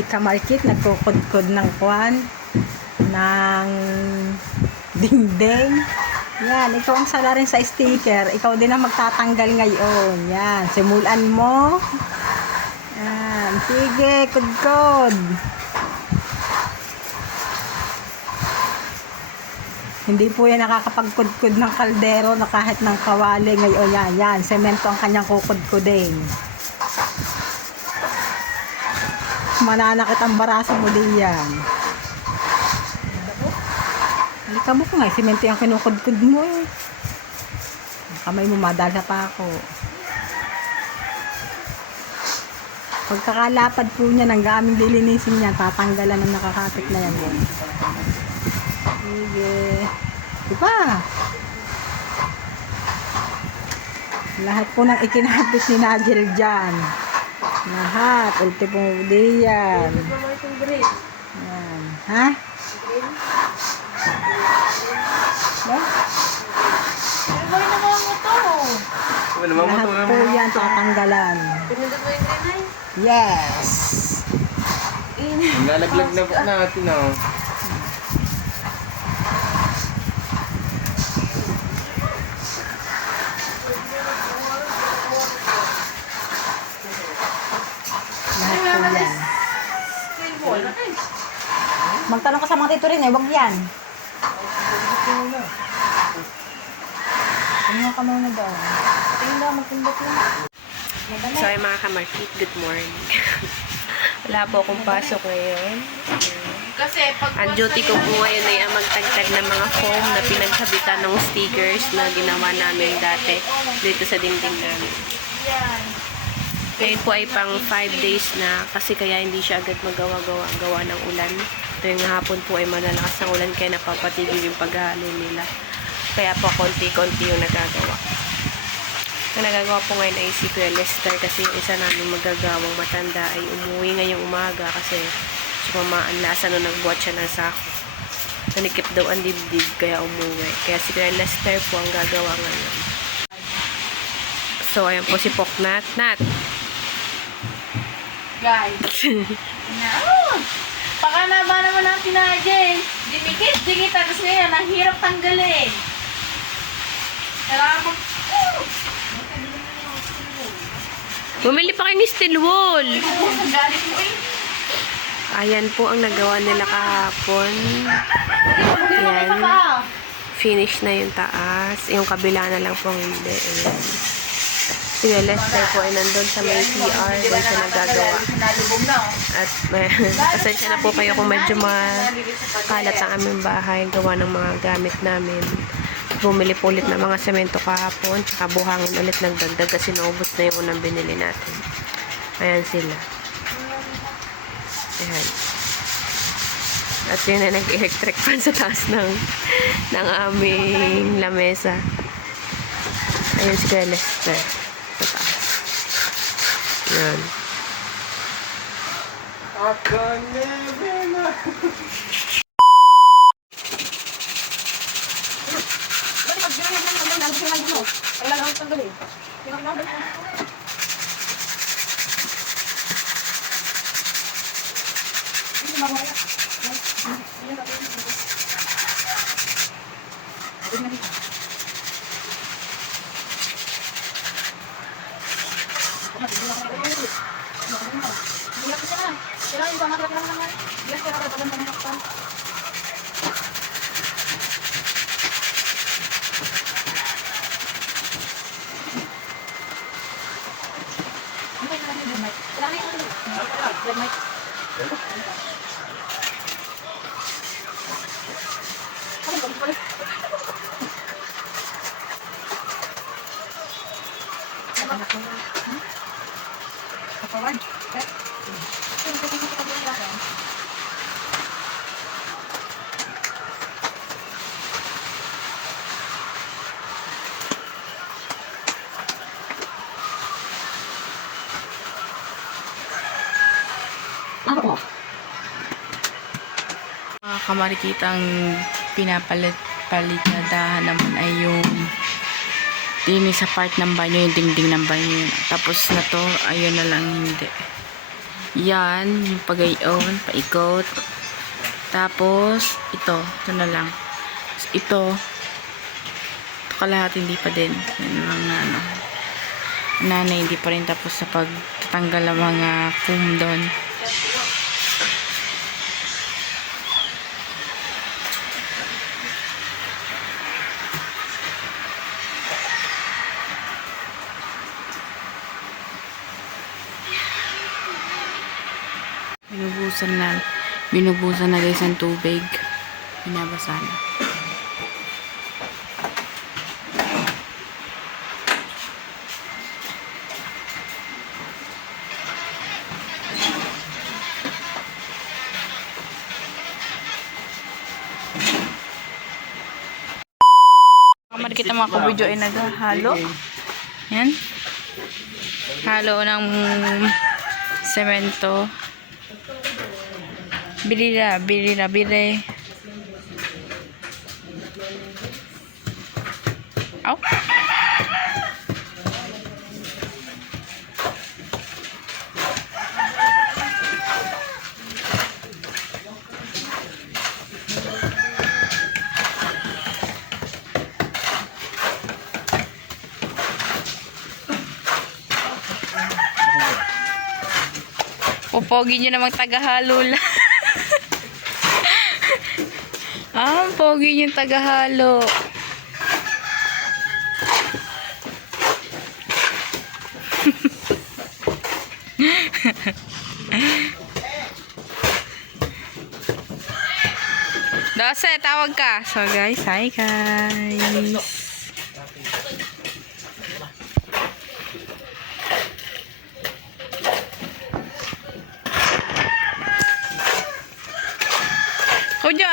si Kamarkit nagkukudkod ng kwan ng dingding. Yan, ikaw ang sala rin sa sticker. Ikaw din ang magtatanggal ngayon. Yan, simulan mo. Yan, sige, kudkod. Hindi po yan nakakapagkudkod ng kaldero na kahit ng kawali ngayon. Yan, yan, semento ang kanyang kukudkudin. Mananakit ang baraso mo din yan. Halika mo ko nga, semento yung kinukudkud mo eh. Kamay mo, madala pa ako. Pagkakalapad po niya, ng gaming lilinisin niya, tatanggalan ng nakakapit na yan. Sige. Diba? Lahat po ng ikinapit ni Nigel dyan. Lahat. Ultimo day yan. Yan. Ha? Lahat po yan tatanggalan. Yes. Ang lalaglag na po natin, oh. Lahat po yan. Magtanong ka sa mga tito rin eh, wag yan. Tingnan ka muna daw. Tingnan, magtindot lang. So ay mga kamarkit, good morning. Wala po akong pasok ngayon. Ang duty ko po ngayon ay ang magtagtag ng mga foam na pinagkabitan ng stickers na ginawa namin dati dito sa dingding namin. Ngayon po ay pang 5 days na kasi kaya hindi siya agad magawa ng ulan. Tuwing hapon po ay malalakas ng ulan kaya napapatigil yung paghalo nila. Kaya po konti-konti yung nagagawa. Ang nagagawa po ngayon ay si Kuya Lester kasi yung isa namin magagawang matanda ay umuwi ngayong umaga kasi sumamaan lasa nung nagbuhat siya ng sako. Nanikip daw ang dibdib kaya umuwi. Kaya si Kuya Lester po ang gagawa ngayon. So ayan po si Poknat. Nat! Guys. No! Baka na ba naman ang tinagin? Dikit, tapos ngayon, ang hirap tanggalin. Kailangan mag... Bumili pa kayo ni steel wool! Ang galit mo eh. Ayan po ang nagawa nila kahapon. Ayan. Finish na yung taas. Yung kabila na lang po hindi. Ayan. Si Lester po ay nandun sa may CR. Doon siya nagagawa. At pasensya na po kayo kung medyo makalat ang aming bahay. Gawa ng mga gamit namin. Bumili po ulit ng mga semento kahapon. Tsaka buhangin ulit nagdagdag kasi naubos na yung unang binili natin. Ayan sila. Ayan. At yun na nag-electric fan sa taas ng aming lamesa. Ayan si Kuya Lester. Sa taas. Ayan. Mga kamarikit, ang pinapalit na dahan naman ay yung sa part ng banyo, yung dingding ng banyo. Tapos na to, ayun na lang hindi. Yan, yung pagayon, paikot. Tapos, ito na lang. Ito kalahati hindi pa din. Yan lang na ano. Nanay, hindi pa rin tapos sa pagtatanggal ng mga foam doon. Binubusan na guys ang tubig. Binabasa na. Kamar kita mga kabidyo ay naghahalo. Yan. Halo ng semento. Bili. Au. Popogi nyo namang tagahalo lang. Ang pogi nyo tagahalo. Dose, tawag ka. So guys, hi guys. Kuya,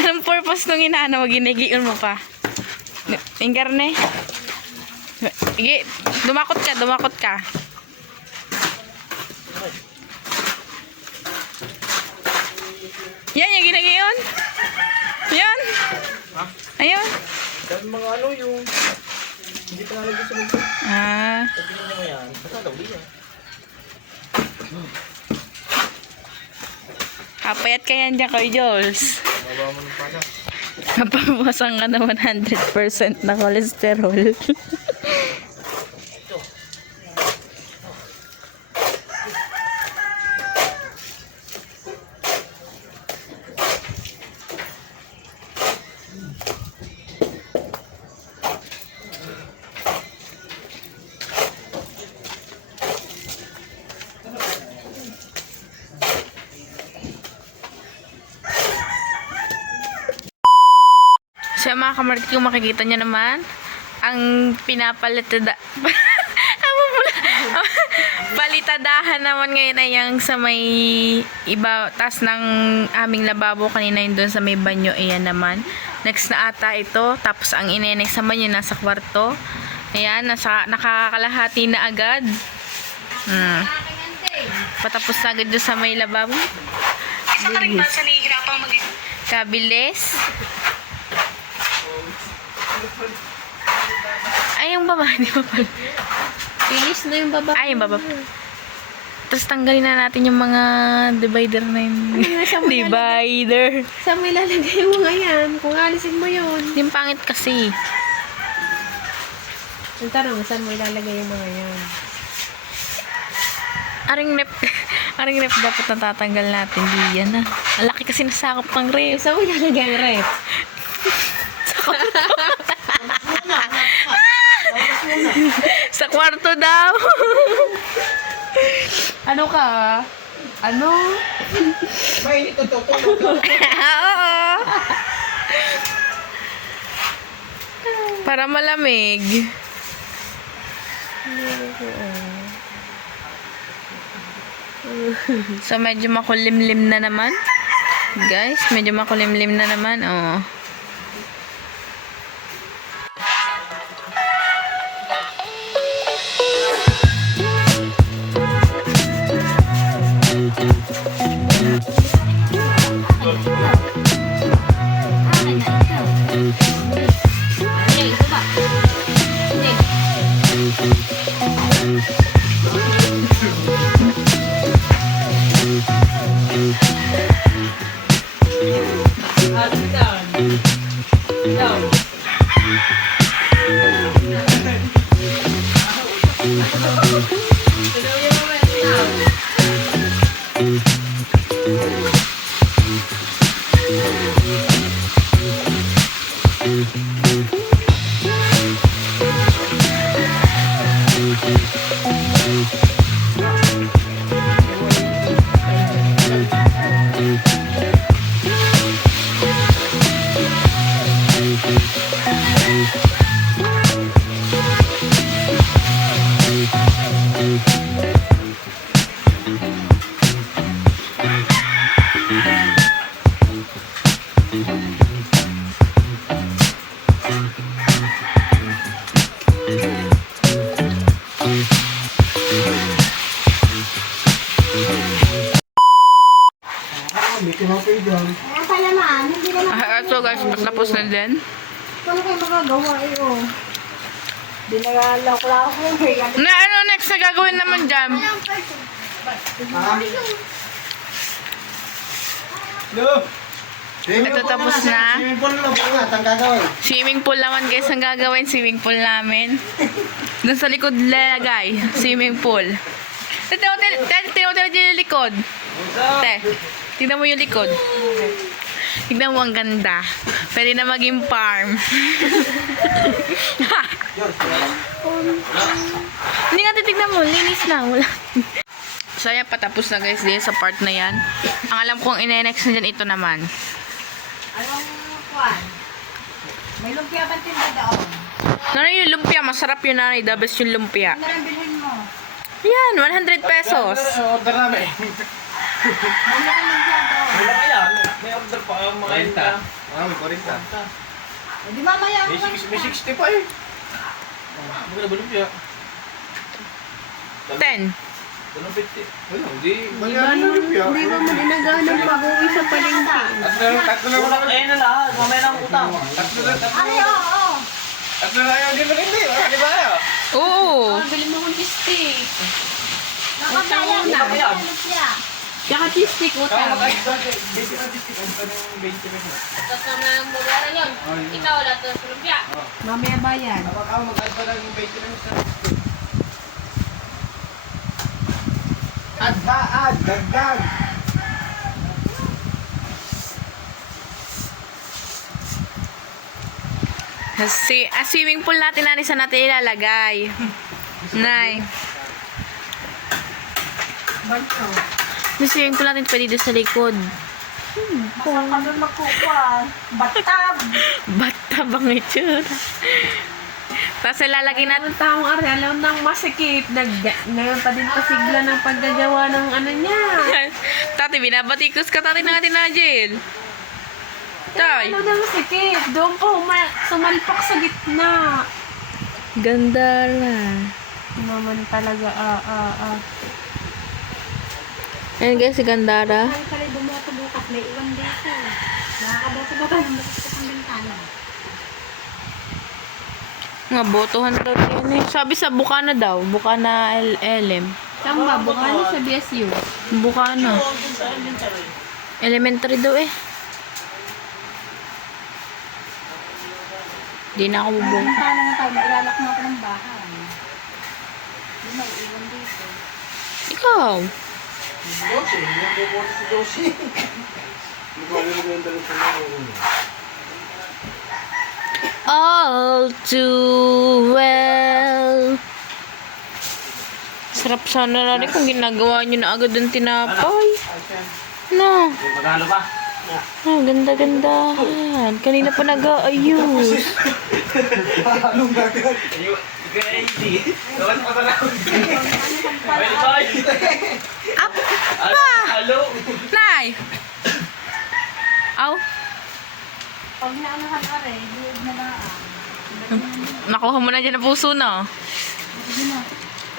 anong purpose nung inaano mo? Ginigion mo pa. Ingarne. Dumakot ka. Yan, yung ginagion. Yan. Ayun. Dahil mga ano yung hindi pa nalagay sa loob. Ah. Sabi niyo nga yan. Basta daw yan. Kapayat ka yan dyan kay Jules. Baba mo ng pana. Napabawasan ka na 100% na cholesterol. Siya mga kamartik, kung makikita niyo naman, ang palitadahan naman ngayon ay yung sa may iba, tas ng aming lababo kanina yun doon sa may banyo, ayan naman. Next na ata ito, tapos ang inenex naman yun nasa kwarto. Ayan, nakakalahati na agad. Patapos na agad doon sa may lababo. Kabilis. Ay, yung baba, di ba pala? Finish na yung baba. Ay, yung baba. Tapos tanggalin na natin yung mga divider na yun. Divider. Saan mo ilalagay mo ngayon? Kung alisin mo yun. Yung pangit kasi. Ang tanong, saan mo ilalagay yung mga yan? Aring rep dapat natatanggal natin. Di yan na. Ang laki kasi nasakop ng rep. Saan mo ilalagay ang ref? Sa kwarto daw. Ano ka? Ano? Mainit na to. Oo. Para malamig. So, medyo makulimlim na naman. Guys, medyo makulimlim na naman. Oh. Kaya pala man, hindi naman. So guys, tapos na din. Wala kayo magagawa eh, oh. Dinalak-lak ko eh. Na ano next na gagawin naman dyan? Ito tapos na. Swimming pool na bukas ang gagawin. Swimming pool naman guys ang gagawin. Swimming pool namin. Doon sa likod lalagay. Swimming pool. Tingnan mo yung likod. Te, tingnan mo yung likod. Tignan mo ang ganda. Pwede na maging farm. Hindi nga titignan mo. Linis lang. Wala. So yan, patapos na guys din sa part na yan. Ang alam kong ine-next na dyan, ito naman. Anong kwan? May lumpia ba tinda doon? Nanay yung lumpia, masarap yun nanay. The best yung lumpia. Ano rin bilhin mo? Yan, 100 pesos. Order namin. May laki lumpia doon. Wala kaya. May order pa. Makain ka. May 40. Eh, di mamaya May ako. 60 pa eh. Magkano ba lumpia? 10. 250. Wala, hindi. Bayaran na lumpia. Hindi ba mo dinaganan pag-uwi sa palengke? Tatlo na wala. Eh na lahat. Mamaya na ang utang. Tatlo na. Ay, oo. Tatlo na ayaw. Hindi ba hindi? Di ba ayaw? Oo. Bili mo kong cheesesteak. Nakakaya. Kaya. Lumpia. Tsaka cheesesteak, Kaya utang. mag-basic ang distik. Ang tanong 20 pesos. Tapos naman ang babayaran yun. Ikaw wala to sa lumpia. Mamaya bayan. Kapag ako mag-add pa ng 20 pesos. Add, dagdag. Swimming pool natin na sa natin ilalagay. Nay. Banto. May swimming pool natin pwede doon sa likod. Saan ka doon magkukuha? Batab. Bata bang itsura? Tapos ilalagay natin. Ang taong ari, alam nang masikip. Ngayon pa din pasigla ng paggagawa ng ano niya. Tati, binabatikos ka tati natin na Jill. Tay. Ano na masikip? Doon po sumalpak sa gitna. Ganda na. Naman talaga, Ayan guys, si Gandara. Ay, pala bumoto bukas. May iwan dito. Nakakaboto ba tayo? Masakit ang bintana. Nga, botohan daw yan eh. Sabi sa Bukana daw. Bukana LM. saan ba? Bukani sa BSU. Bukana. Elementary daw eh. Di na ako bubong. Paano na tayo? Mailalak mo ako ng bahay. Hindi may iwan dito. Ikaw. Dosi, hindi ako pupunta si Dosi. Hindi ko alam yung dalawa sa mga. All too well. Sarap sana na rin kung ginagawa nyo na agad ang tinapay. No. Magkano pa? Ah, ganda-gandahan. Kanina pa nag-aayos. Anong gagawin? Crazy. Gawan pa na lang. Bye-bye. Apa! Hello. Nay! Aw, Pag naanahan ka rin, buod na lang. nakuha mo na dyan ang puso na.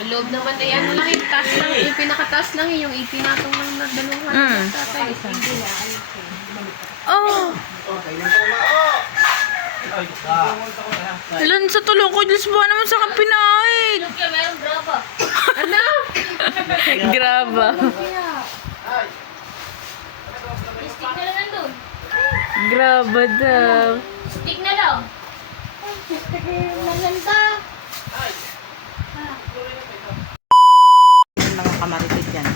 Ang loob naman ay ano lang yung taas lang, yung pinakataas lang yung itinatong lang na dalawa. Mm. Tatay, isa. Oh! Ilan sa tulong ko, Diyos ba naman sa kapinahid? Lumpia, mayroong graba. Ano? Graba. Stick na lang nandun. Grabe daw. Stick na daw. Yung mga kamaritig yan.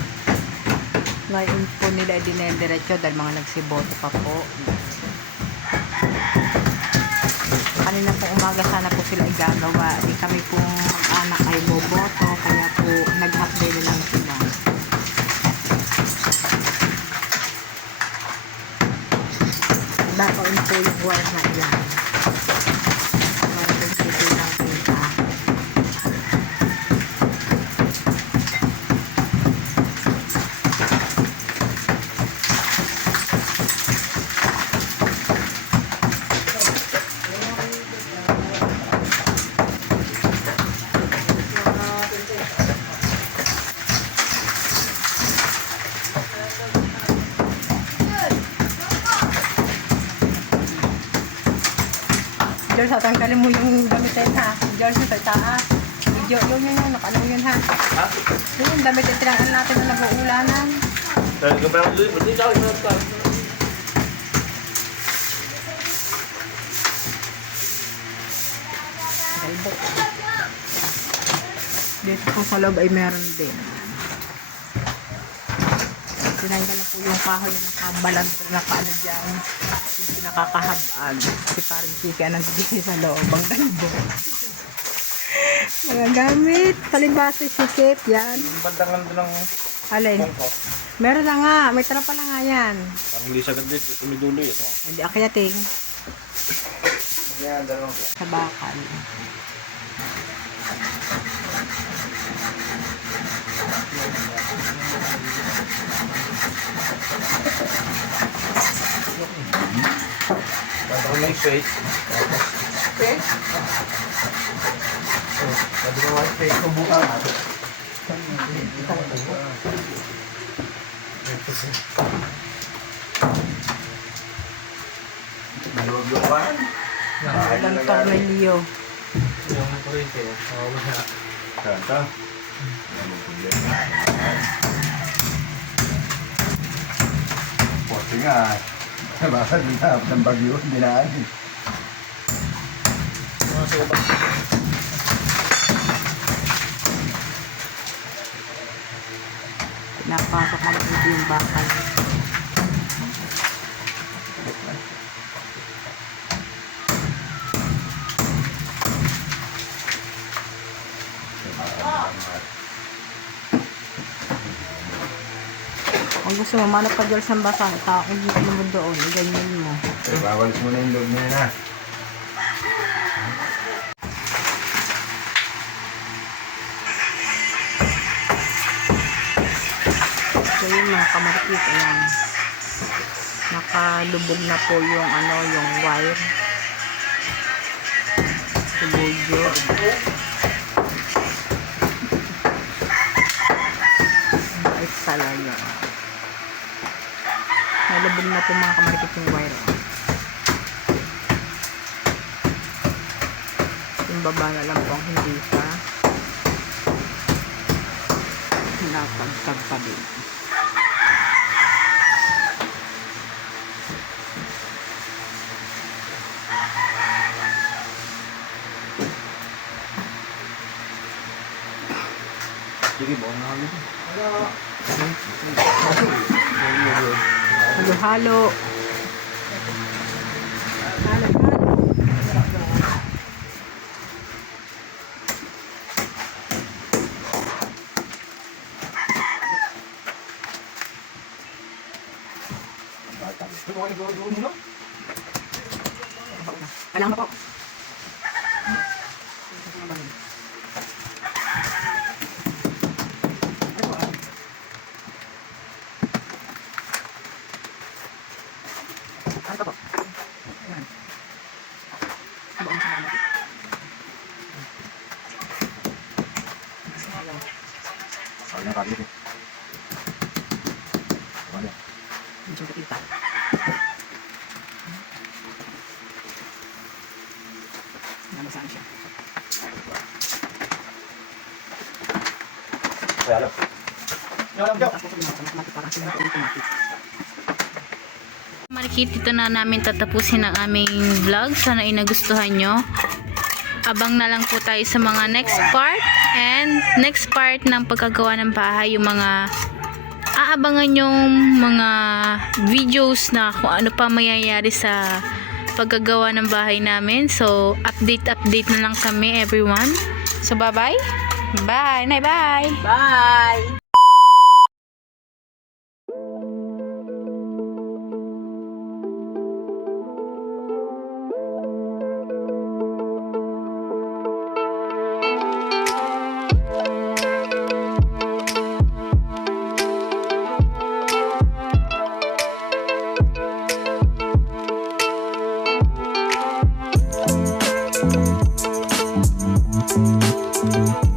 Ngayon po nila dinediretso dahil mga nagsiboto pa po. Kanina po umaga sana po sila igagawa. Di kami po mag-anak ay boboto. Kaya po nag-update na lang sila. Bakoin po yung wire na yan. Para po sila lang kita. George, tatanggalin mo yung gamitin ha. George, sa taas. Video yun. Nakalaw yun ha. Ha? Yung damit yung tinangan natin na nag-uulanan. Dahil ko parang doon, hindi ka ako pa. Galbo. Dito po sa loob ay meron din. Tinanggal na po yung kahoy na nakabalag na kaano dyan. Yung pinakakahabag. Kasi parang sika nang bigay sa loob. Ang galbo. Mga gamit. Palibasa sikip. Yan. Yung bandang nandun ng Alin? pongko. Meron na nga. May trapa lang nga yan. Parang hindi sagad dito, tumidulo ito. Hindi akyating. Yan, dalawang ko. Sa bakal. Bago ko may space. Space? Sabi ko may space kung buka nga. Maluwag-luwag. Ilang tornilyo. Yung kurente. Oo, wala. Kanta? Poste nga. Bakit dinahap ng bagyo? Dinaan. Mga soba. Napasok mo na yung bakal. Kung gusto mo, manap ka dyan sa basang, itakin mo doon, iganyan mo. Bawalis mo na yung loob niya na. So yun mga kamarit, ayan. Nakalubog na po yung ano, yung wire. Tubudyo. Ay, talaga. Nalubog na po mga kamarit yung wire. Yung baba na lang po ang hindi pa. Nakagtag pa din. Sige, buong na kami. Halo-halo. Halo-halo. Kailangan po. Ano po? Ayan. Buong sa mga. Sabi ng kabit eh. Wala. Medyo kita. Namasahan siya. Kaya lang. Tapos po sa mga automatic, parang sila automatic. Marikit, dito na namin tatapusin ang aming vlog. Sana ay nagustuhan nyo. Abang na lang po tayo sa mga next part. And next part ng pagkagawa ng bahay, yung mga aabangan yung mga videos na kung ano pa mayayari sa paggagawa ng bahay namin. So, update na lang kami, everyone. So, bye-bye. Bye. Bye. Bye! Thank you.